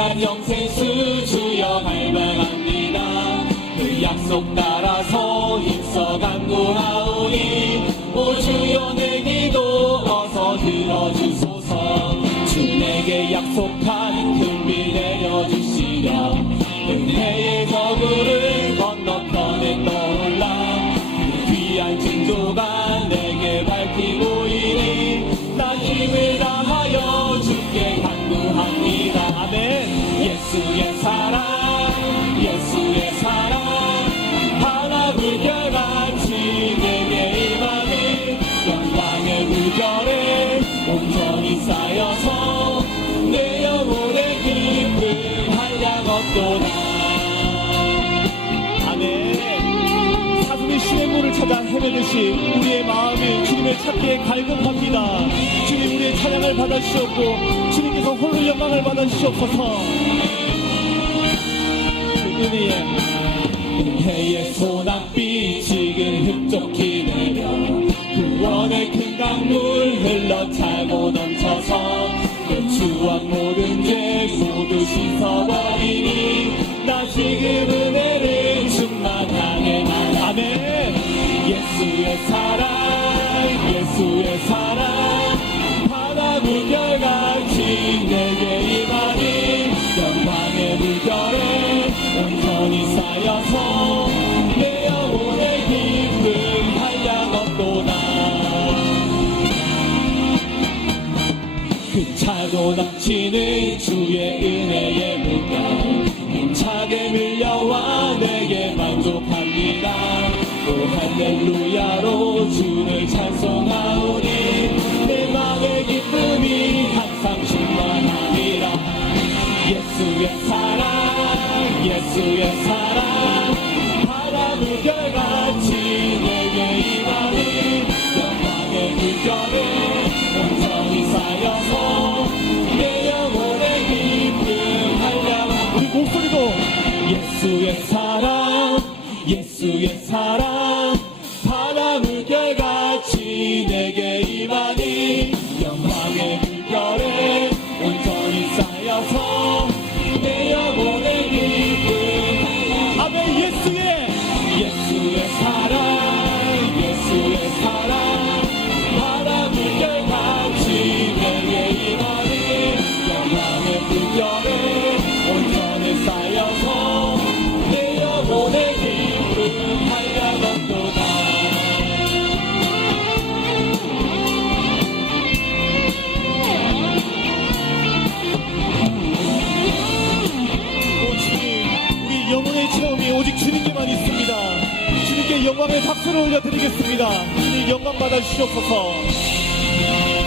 귀한 영생수 주여 갈망합니다. 그 약속 따라서 힘써 간구하오니 오 주여 내 기도 어서 들어주소서. 주 내게 약속한 사랑 예수의 사랑 하나 물결같이 내게 임하니 영광의 물결에 온전히 쌓여서 내 영혼의 기쁨 한량 없도다. 아멘. 사슴이 신의 물을 찾아 헤매듯이 우리의 마음이 주님을 찾기에 갈급합니다. 주님 우리의 찬양을 받아주시옵고 주님께서 홀로 영광을 받아주시옵소서 은혜의 소낙비 지금 흡족히 내려. 구원의 큰 강물 흘러 차고 넘쳐서 내 추억 모든 죄 모두 씻어버리니 나 지금 은혜를 충만하게 나 아멘 예수의 사랑 예수의 사랑. 바다 물결 그 차고 넘치는 주의 은혜의 물결. 힘차게 밀려와 내게 만족합니다. 또 할렐루야로 주를 찬송하오니 내 마음의 기쁨이 항상 충만하리라 예수의 사랑 예수의 사랑 예수의 사랑 예수의 사랑. 바다 물결같이 내게 임하니 영광의 박수를 올려드리겠습니다. 영광 받아주시옵소서.